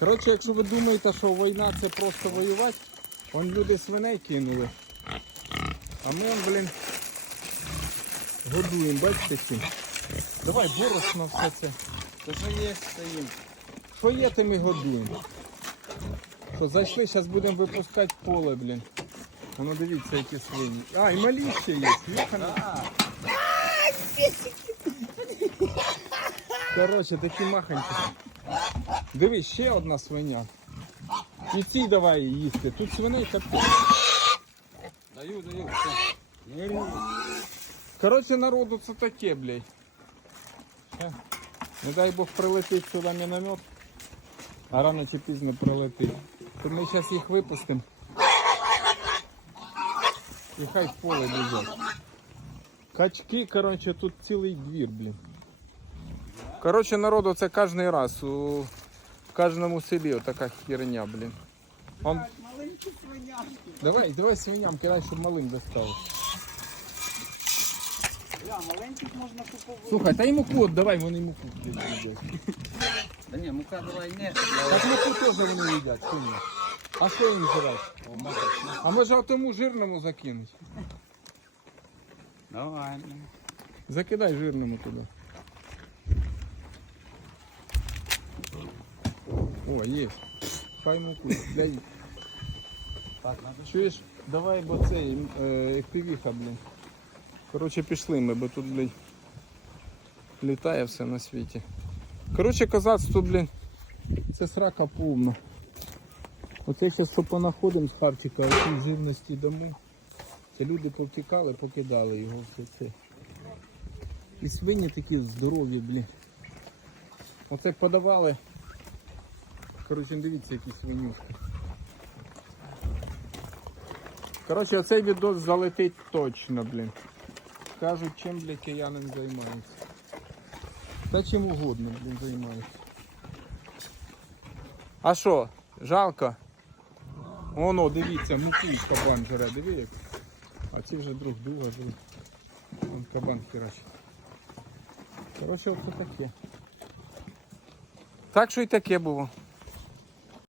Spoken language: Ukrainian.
Коротше, якщо ви думаєте, що війна це просто воювати, вон люди свиней кинули. А ми, блін, годуємо, бачите чим? Давай борошно все це. То що є, стоїм. Що є, тим і годуємо. Що зайшли, зараз будемо випускати поле, блін. Воно дивіться, які свині. А, і малі ще є. Йохана. Коротше, такі маханькі. Дивись, ще одна свиня. І ці давай їсти. Тут свиней капець. Даю, даю, все. Коротше, народу це таке, блядь. Не дай Бог прилетить сюди міномет. А рано чи пізно прилетить. То ми зараз їх випустимо. І хай в поле біжать. Качки, коротше, тут цілий двір, блін. Коротше, народу це кожен раз. У кожному селі отака херня, блін. Он... Маленькі свинячки. Давай, давай свиням кидай, щоб малим досталось. Бля, маленьких можна купувати. Слухай, та йому кот, давай, вони йому кот їдять. Да ні, мука давай не. Так муку теж вони їдять, що ні? А що їм жрати? А може тому жирному закинуть? Давай. Закидай жирному туди. О, є. Хай муку. Дай. Так, надо. Чуєш, давай бо цей е, півіха, блін. Коротше, пішли ми, бо тут, блін, літає все на світі. Коротше, козацтво, блін, це срака повна. Оце зараз що понаходимо з харчика, оці жирності доми. Це люди повтікали, покидали його все це. І свині такі здорові, блін. Оце подавали. Коротше, дивіться, які свинюшки. Коротше, оцей відос залетить точно, блін. Кажуть, чим, блядь, киянин займається. Та чим угодно, блін, займається. А що, жалко? Оно, дивіться, мукий кабан жере, диви як. А ці вже друг друга живуть. Вон кабан херачить. Коротше, оце таке. Так що і таке було.